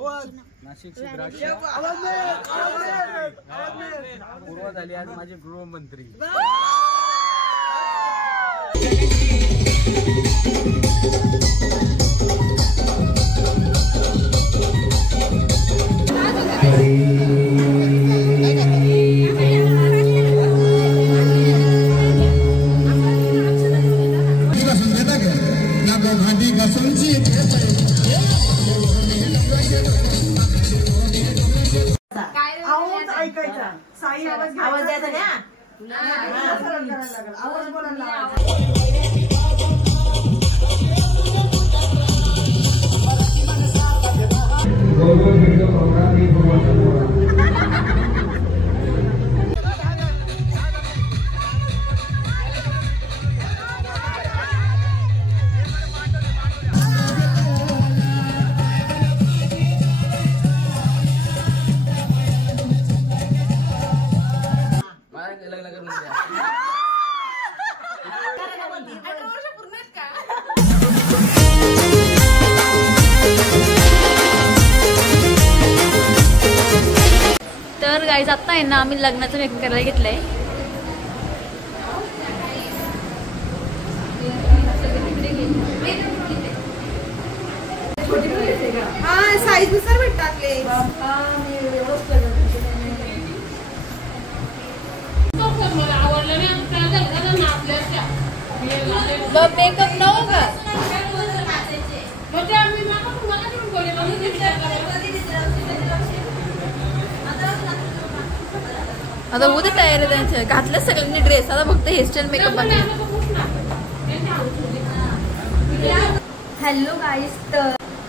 नाशिकची द्राक्ष पूर्व झाली आज माझे गृहमंत्री. आवाज द्यायचा ना. आवाज बोलायला तर गाईज आता आहे ना आम्ही लग्नाचं मेकअप करायला घेतलंय. हा साईज नुसार भेटतात. मेकअप न होगा आता उद्या तयारी त्यांच्या घातलं सगळ्यांनी ड्रेस. आता फक्त हेअरस्टाईल मेकअप बाकी. हॅलो गाईस,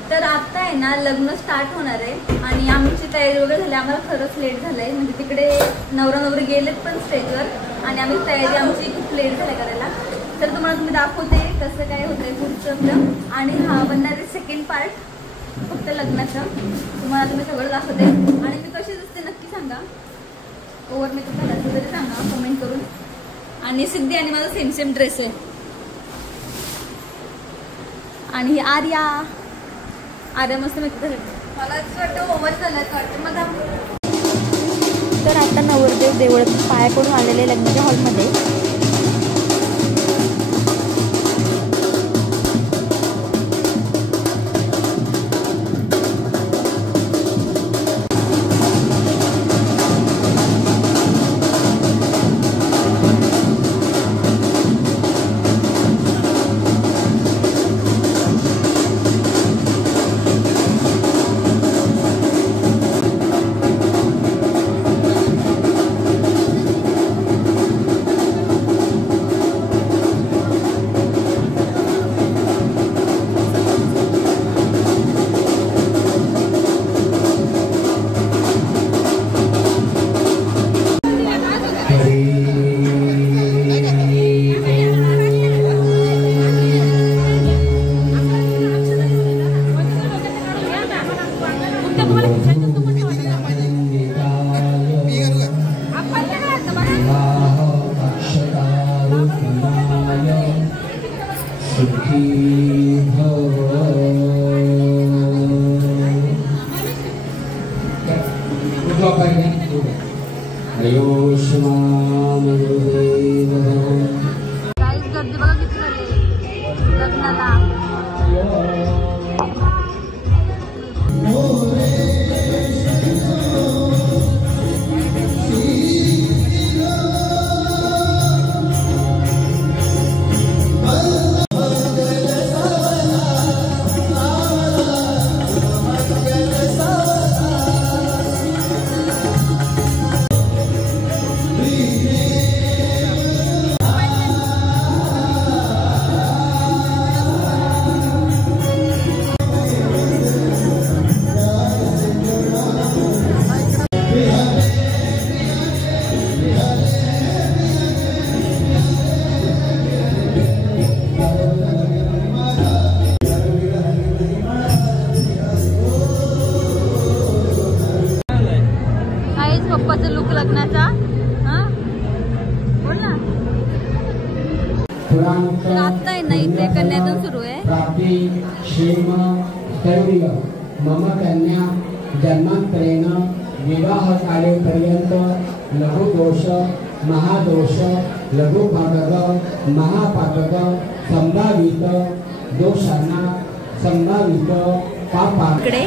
तर आता आहे ना लग्न स्टार्ट होणार आहे आणि आमची तयारी वगैरे झाली. आम्हाला खरंच लेट झालंय. म्हणजे तिकडे नवरा नवरी गेलेत पण स्टेजवर आणि आम्ही तयारी आमची खूप लेट झाली करायला. तर तुम्हाला मी दाखवते कसं काय होतंय पुढचं. आणि हा बनणार आहे सेकंड पार्ट फक्त लग्नाचं. तुम्हाला तुम्ही सगळं दाखवते आणि मी कशी दिसते नक्की सांगा. ओव्हर मेकअप करायचं तरी सांगा कमेंट करून. आणि सिद्धी आणि माझा सेम सेम ड्रेस आहे. आणि ही आर्या मस्त मेकअप झाले. मला वाटतं ओव्हर झालं वाटतं मला. तर आता नवरदेव देवळात पाया पडून आलेले लग्नाच्या हॉलमध्ये. गर्दी बघा किती झाली लग्नाला. पप्पाचा लुक लग्नाचा. बोल ना. आता आहे ना इथे कन्यादान सुरू आहे. मम कन्या जन्मांतरेण विवाह कालेपर्यंत लघुदोष महादोष लघुपातक महापातक संभावित दोषांना संभावित पापा इकडे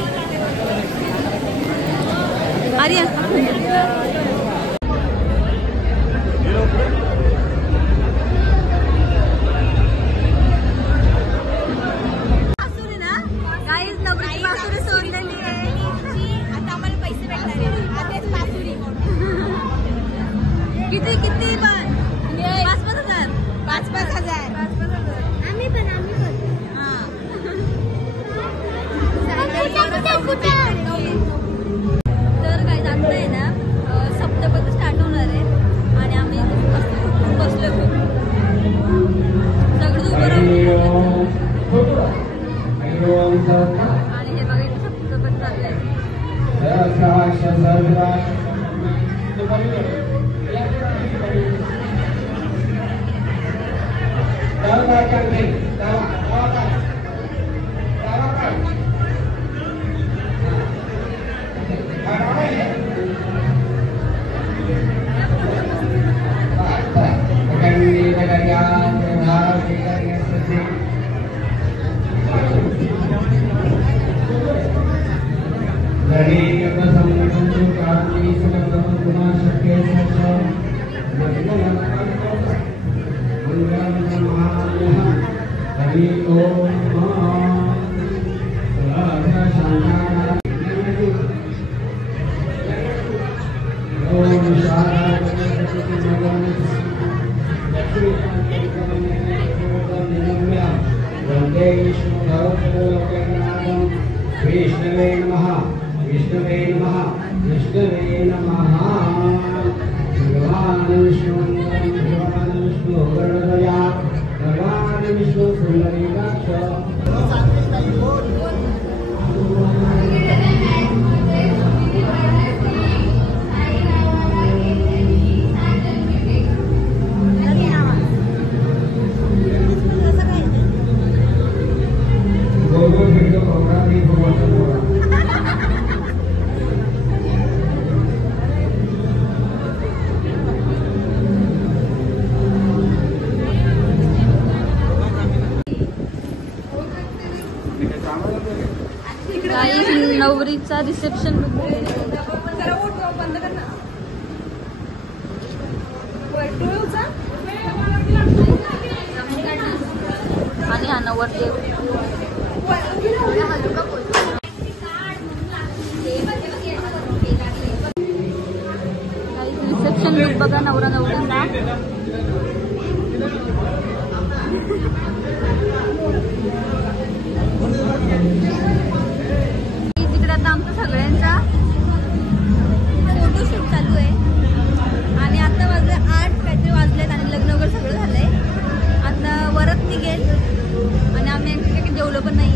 आर्या किती किती पण 5,000 5,000 आम्ही पण तर काय जात आहे ना सप्तपदी स्टार्ट होणार आहे आणि आम्ही बसलो सगळं उभं आणि हे बघा इथे सप्तपदी चाललंय विष्णवे नमः विष्णवे नमः विष्णवे नमः भगवान विष्णु गणदया भगवान विष्णु सुंदरीकाक्ष नवरीचा रिसेप्शन आणि हा नवरदेव रिसेप्शन लुक बघा नवरा नवरीचा तिकडे आता आमचा सगळ्यांचा फोटोशूट चालू आहे आणि आता वाजले 8 काहीतरी वाजलेत आणि लग्न वगैरे सगळं झालंय. आता वरत निघेल आणि आम्ही काही जेवलो पण नाही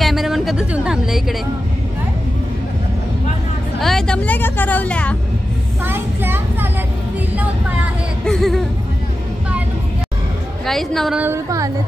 कॅमेरामॅन कधीच येऊन थांबले इकडे. अय दमले का करवल्या? पाय जॅम झाले, फील होत पाय आहेत. गाईस नवरा नवरी पण आले.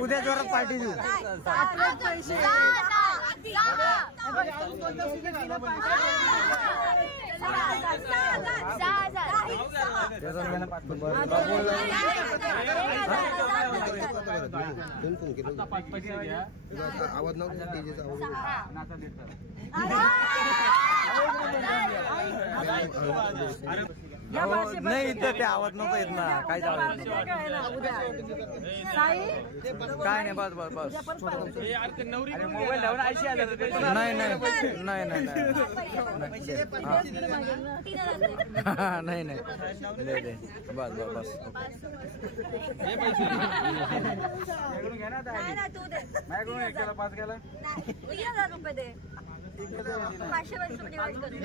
उद्या जोरात पार्टी देऊ. आवाज नाही इथं ते आवाज नको येत ना. काय काय नाही. बस बस बस. मोबाईल लावून 80,000 नाही नाही नाही नाही नाही नाही बस बस बस. घ्या ना माझ्याकडून 1 केला 5 केला 1000 रुपये दे. 500 डिवाइड करू.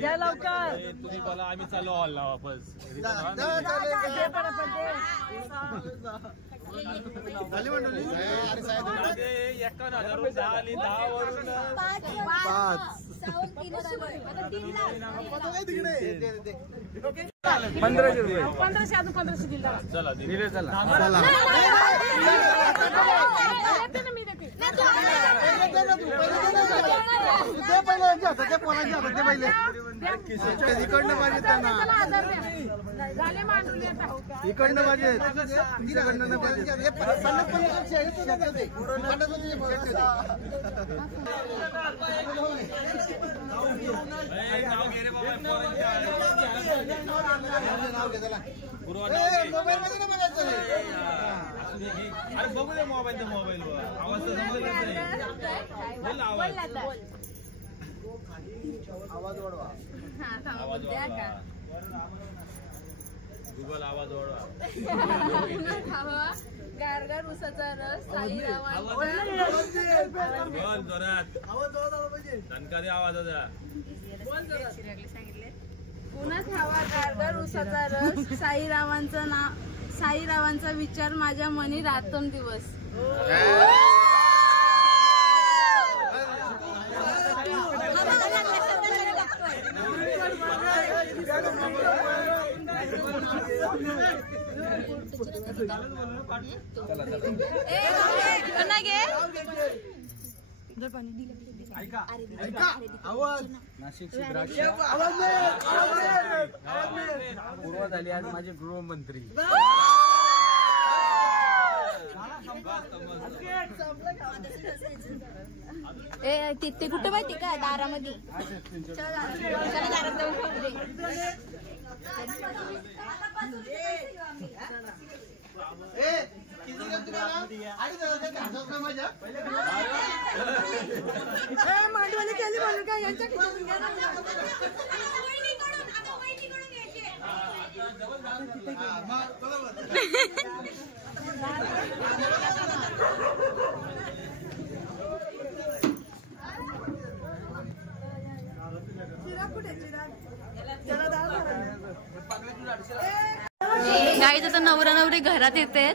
द्या लवकर. तुम्ही बोला आम्ही चालू हॉलला वापस. ₹1500 1500 दिला. चला दिले. चला इकडनं माझे अरे बघू दे मोबाईल आवाज तर आवाज वाढवा. आवाज गुगल आवाज वाढवा. गारगार उसाचा रस साई बोल जोरात. दणकारी आवाजाचा. पुन्हा खावा गारगार उसाचा रस. साईरावांचा विचार माझ्या मनी रात्रंदिवस. नाशिकची द्राक्ष पूर्व झाली आज माझे गृहमंत्री. ते कुठं माहिती का दारामध्ये. मांडवाली केली म्हणून काय यांच्या गाईज आता नवरा नवरी घरात येते.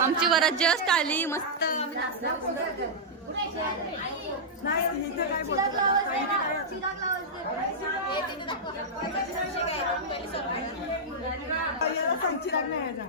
आमची वरात जस्ट आली. मस्त चिराग नाही यायचा.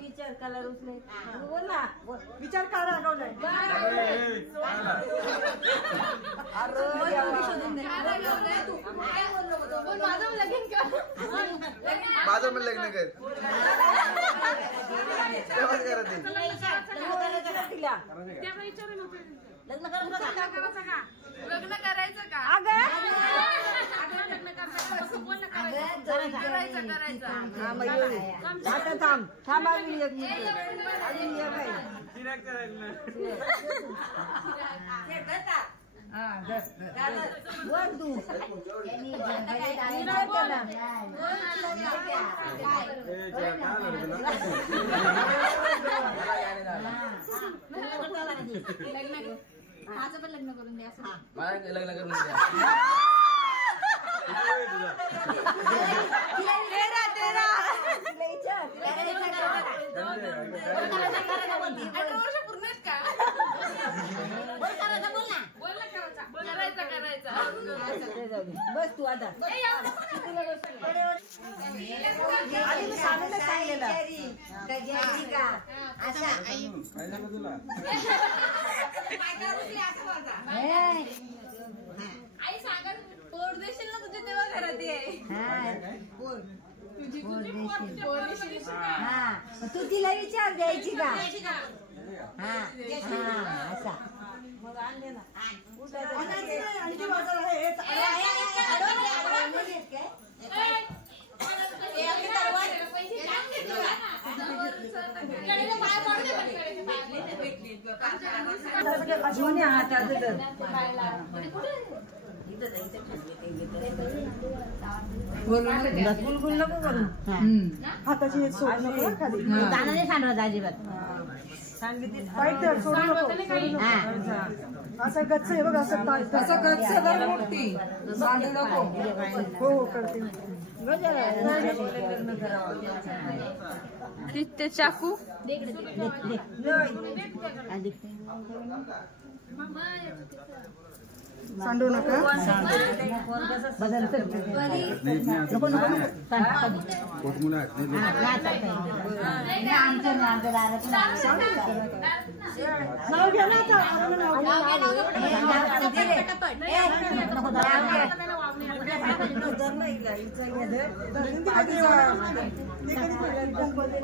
विचार कलर उचले बोल ना. विचार का रागवलाय. माझं पण लग्न कर. लग्न करायचं का. आता थांब अजून एक मिनिट. माझं पण लग्न करून द्या. माझं लग्न करून द्या. बस तू आता आई सांगा पोर देशील ना तुझ्या तेव्हा घरात ये. तू तिला विचार द्यायची का? असा मग आणले ना गुलगुल नको करू. हाताची सोड नको दानाने सांडवत अजिबात असं गच्च आहे बघ. असं गच्च मूर्ती सांडू नको. हो करते. ते चाकू सांडू नका.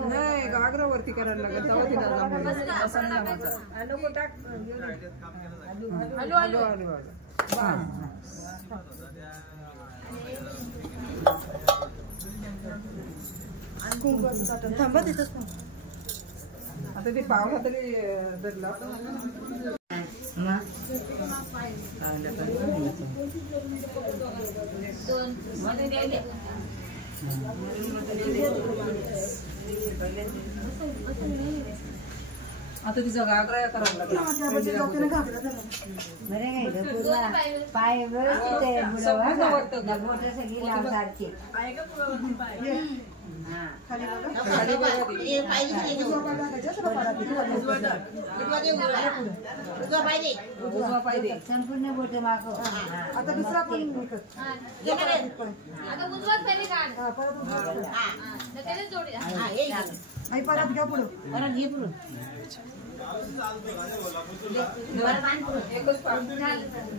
नाही गागरावरती करायला लागत. हॅलो हॅलो हॅलो थांबा तिथंच. आता ते पावला तरी धरला. आता तिचा घागरा करायला लागला. पाय सगळी लावसारखी संपूर्ण बोटे मागव. आता दुसरा पण परत घ्या पुढं. परत घे पुढं.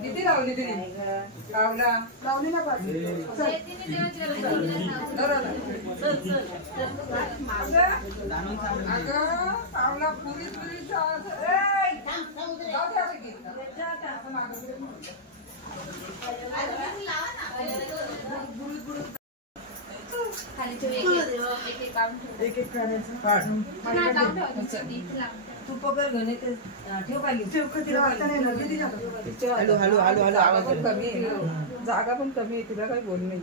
किती लावली तिने? लावली ना पावला पुरी पुरी एक एक तू पकड घेणे ठेव पाहिजे. हॅलो हॅलो हॅलो हॅलो आवाज पण कमी आहे. जागा पण कमी आहे. तुला काही बोल नाही.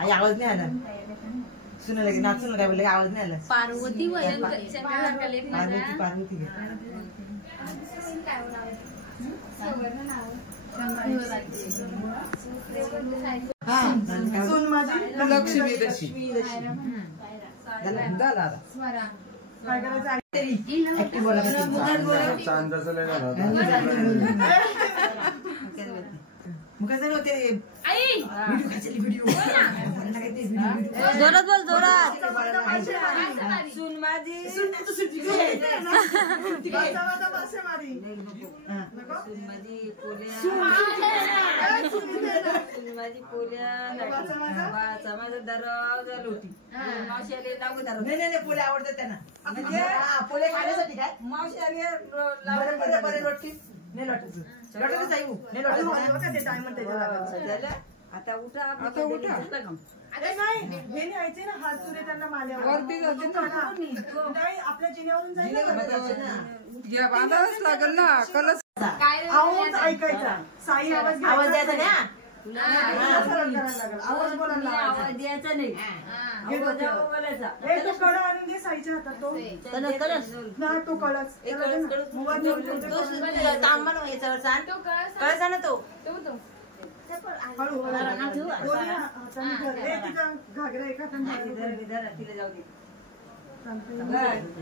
आवाज नाही आला. सुनायला नाचून काय बोलले. आवाज नाही आला. पार्वती पार्वती सून माझी लक्ष्मी दशी. काय करायचं कसं होते व्हिडिओ जोरात बोल जोरात. सुन माझी माझी पोल्या माझा दरवाजा लोटी मावशी लागू नाही पोल्या आवडतात त्यांना म्हणजे पोले खाण्यासाठी काय मावशी आली बरे लोटी नाही लोटायचं आता उठा अरे नाही हे न्यायचे ना हात तुरे त्यांना माल्यावरती आपल्या जिन्यावरून जाईल लागल ना कलस आवाज ऐकायचा साई आवाज द्यायचा ना आवाज बोलायला आवाज द्यायचा नाही. बोलायचा. तो कडा आणून दे साईच्या हातात तो ना तो कळस कळसा ना तो हळू घागरा एका तिला जाऊ दे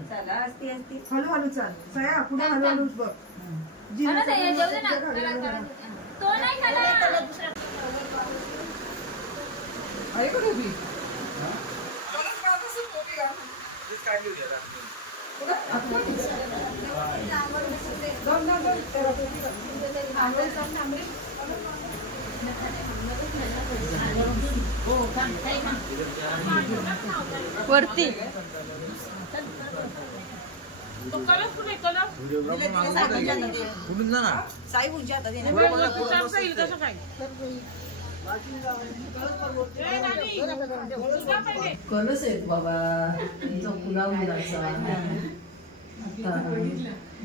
चला असती हळूहळू चाल सया पुढे हळूहळूच बघ तो नाही खाला. वरती साई उंची आता कलस आहेत बाबा पुलाव मिळायचा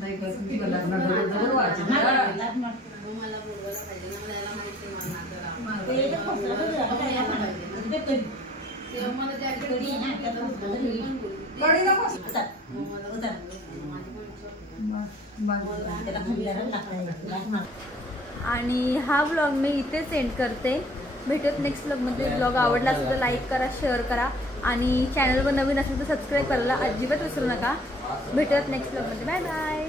नाही लग्न व्हायचं आणि हा व्लॉग मी इथेच एंड करते. भेटत नेक्स्ट व्लॉगमध्ये. व्लॉग आवडला असेल तर लाईक करा, शेअर करा आणि चॅनलवर नवीन असेल तर सबस्क्राईब करायला अजिबात विसरू नका. भेटत नेक्स्ट व्लॉगमध्ये. Bye bye.